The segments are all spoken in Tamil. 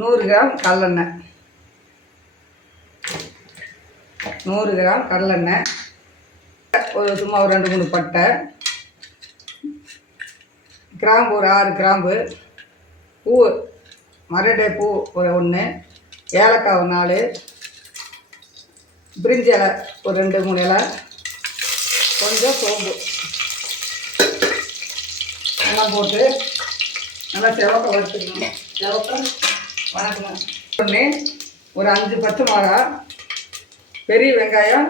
100 கிராம் கடலெண்ணெய், 100 கிராம் கடலெண்ணெய், சும்மா ஒரு 2-3 பட்டை, கிராம்பு ஒரு 6 கிராம்பு, பூ மரடை பூ ஒரு 1, ஏலக்காய் ஒரு 4, பிரிஞ்சி இலை ஒரு 2-3 இலை, கொஞ்சம் சோம்பு எல்லாம் போட்டு நல்லா செவக்க வறுத்துக்கணும். செவக்க வணக்கணும். உடனே ஒரு 5 பச்சை மிளகா, பெரிய வெங்காயம்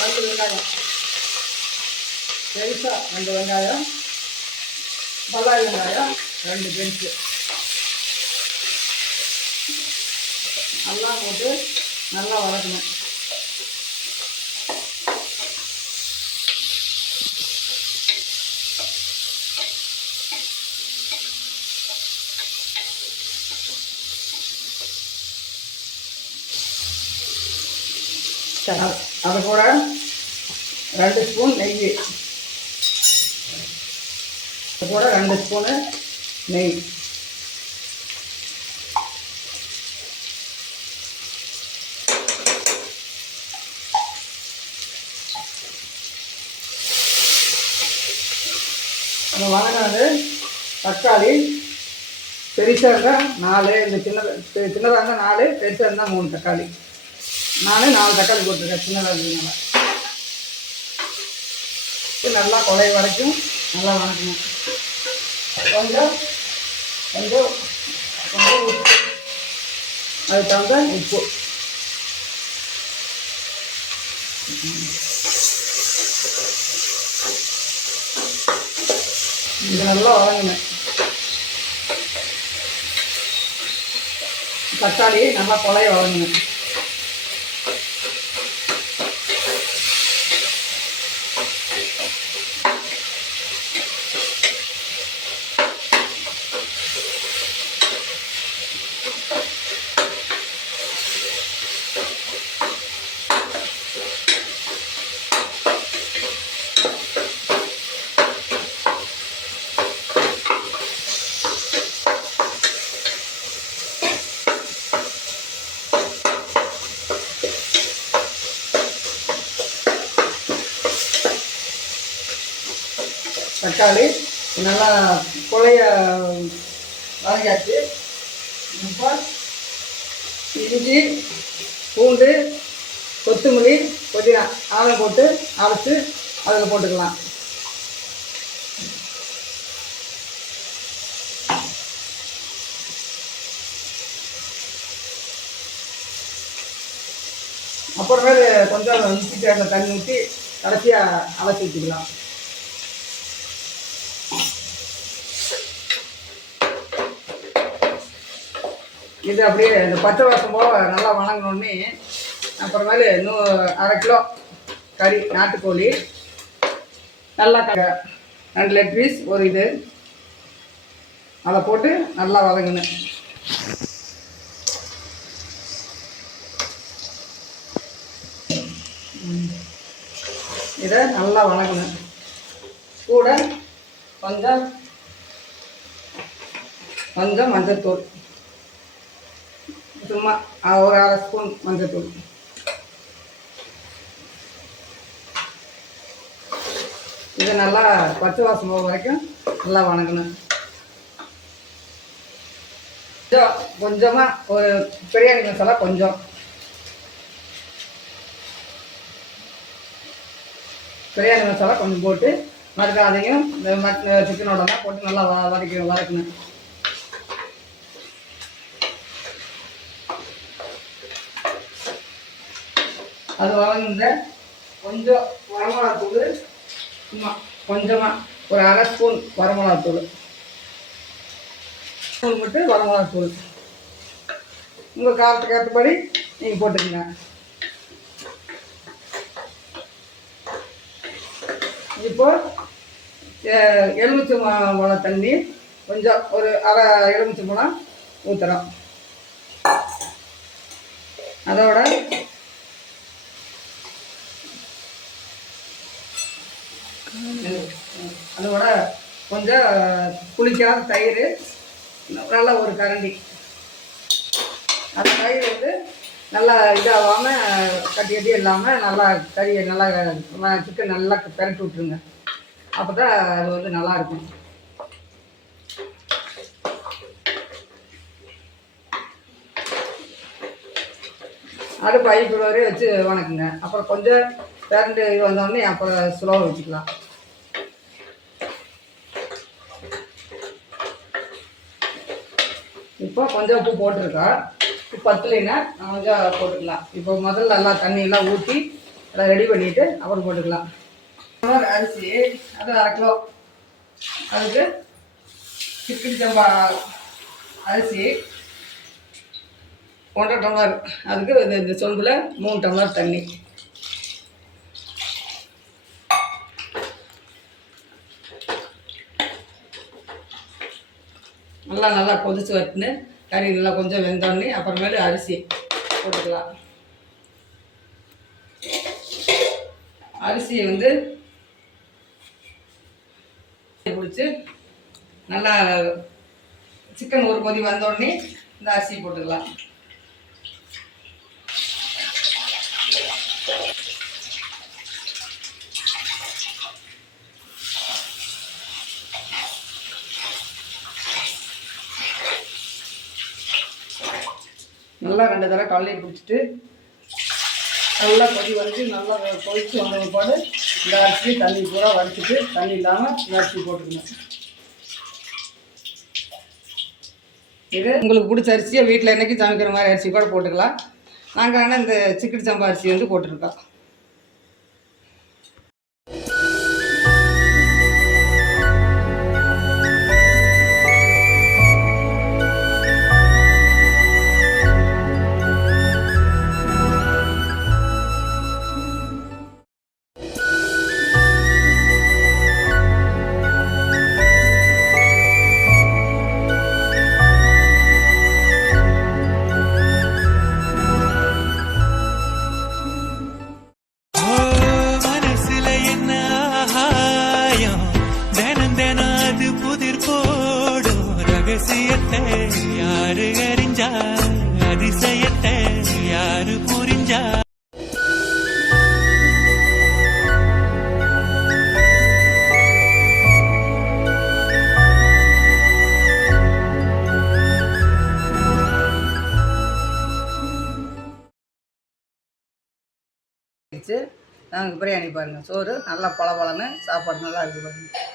2 வெங்காயம், பெருசாக 2 வெங்காயம், பல்லாரி வெங்காயம் 2 பெருசு நல்லா போட்டு நல்லா வதக்கணும். அது கூட 2 ஸ்பூன் நெய், அது கூட 2 ஸ்பூனு நெய், நம்ம வதங்கினது தக்காளி பெருசாக இருந்தால் 4, இந்த சின்னதாக இருந்தால் 4, பெருசாக இருந்தால் 3 தக்காளி. நான் 4 தக்காளி போட்டிருக்கேன் சின்னதாக இருந்ததுனால. நல்லா குழைய வரைக்கும் நல்லா வதக்கணும். கொஞ்சம் கொஞ்சம் கொஞ்சம் உப்பு, அதுக்கு தகுந்த உப்பு. இது நல்லா வதங்கணும். தக்காளி நல்லா குழைய வதங்கணும். தக்காளி நல்லா குழைய வதங்கியாச்சு. இப்போ இஞ்சி, பூண்டு, கொத்தமல்லி, புதினா ஆளை போட்டு அரைச்சி அதில் போட்டுக்கலாம். அப்புறமேல கொஞ்சம் மிக்ஸி ஜாரில் தண்ணி ஊற்றி கடைசியாக அரைச்சி வச்சுக்கலாம். இது அப்படியே இந்த பச்சை வாசம் போக நல்லா வணங்கினோடனே அப்புறமேலு இன்னும் 1/2 கிலோ கறி நாட்டுக்கோழி நல்லா 2 லெக் பீஸ் ஒரு இது அதை போட்டு நல்லா வதங்கணும். இதை நல்லா வதங்கணும். கூட கொஞ்சம் கொஞ்சம் மஞ்சள்தூள், சும்மா ஒரு 1/2 ஸ்பூன் மஞ்சள்தூள். இதை நல்லா பச்சை வாசம் போக வரைக்கும் நல்லா வணங்கணும். கொஞ்சமாக ஒரு பிரியாணி மசாலா கொஞ்சம், பிரியாணி மசாலா கொஞ்சம் போட்டு மறுக்க அதையும் இந்த சிக்கனோட தான் போட்டு நல்லா வதக்கணும். அது வதங்குங்க. கொஞ்சம் வரமிளகாத்தூள், சும்மா கொஞ்சமாக ஒரு 1/2 ஸ்பூன் வரமிளகாத்தூள், ஸ்பூன் மட்டும் வரமிளகாத்தூள் உங்கள் காரத்துக்கு ஏற்றபடி நீங்கள் போட்டுக்கங்க. இப்போ எலுமிச்சை பழம் தண்ணி கொஞ்சம் ஒரு 1/2 எலுமிச்சை பழம் ஊற்றுறோம். அதோட கொஞ்சம் புளிக்காத தயிர் நல்லா ஒரு கரண்டி அந்த கறி வந்து நல்லா இதாகாமல் கட்டி கட்டி இல்லாமல் நல்லா கறியை நல்லா சிக்கன் நல்லா பெரட்டி விட்ருங்க. அப்போ தான் அது வந்து நல்லாயிருக்கும். அடுப்பு ஐப்பு வரையும் வச்சு வணக்குங்க. அப்புறம் கொஞ்சம் பேரண்டு இது வந்தோடனே அப்புறம் ஸ்லோவாக வச்சுக்கலாம். இப்போ கொஞ்சம் உப்பு போட்டிருக்கா. இப்போ பத்தலைன்னா கொஞ்சம் போட்டுக்கலாம். இப்போ முதல்ல நல்லா தண்ணியெல்லாம் ஊற்றி அதை ரெடி பண்ணிவிட்டு அப்புறம் போட்டுக்கலாம். அரிசி அது 1/2 கிலோ. அதுக்கு சிக்கன் சம்பா அரிசி 1.5 டம்ளர். அதுக்கு இந்த சொம்பில் 3 டம்ளர் தண்ணி. நல்லா கொதிச்சு வரட்டுன்னு கறி நல்லா கொஞ்சம் வெந்தோடனே அப்புறமேலு அரிசி போட்டுக்கலாம். அரிசியை வந்து பிடிச்சி நல்லா சிக்கன் ஒரு கொதி வந்தோடனே இந்த அரிசி போட்டுக்கலாம். நல்லா 2 தடவை கல்லையை பிடிச்சிட்டு நல்லா கொதி வந்து நல்லா கொதித்து வந்த பாடு இந்த அரிசி தண்ணி பூரா வடிச்சிட்டு தண்ணி இல்லாமல் இந்த அரிசி போட்டுக்கணும். இது உங்களுக்கு பிடிச்ச அரிசியை வீட்டில் என்றைக்கு சமைக்கிற மாதிரி அரிசி கூட போட்டுக்கலாம். நாங்கள் ஆனால் இந்த சிக்கன் சம்பா அரிசி வந்து போட்டிருக்கோம். ரகசியத்தை யாரு அறிஞ்சா, அதிசயத்தை யாரு புரிஞ்சா. நாங்கள் பிரியாணி பாருங்கள். சோறு நல்லா பளபளன்னு, சாப்பாடு நல்லா இருக்குது பாருங்கள்.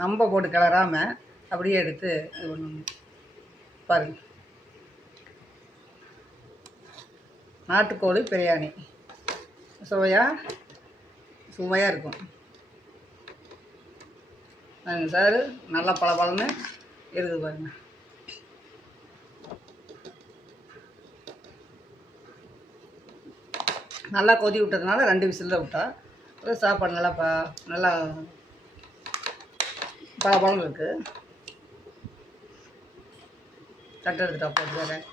நம்ம போட்டு கிளறாமல் அப்படியே எடுத்து இது பண்ணணும் பாருங்கள். நாட்டுக்கோழி பிரியாணி சுவையாக இருக்கும். சார் நல்லா பளபளன்னு இருக்குது பாருங்கள். நல்லா கொதி விட்டதுனால 2 விசில் விட்டா சாப்பாடு நல்லா பளபளன்னு இருக்குது. தட்டு எடுத்துட்டா போட்டு தரேன்.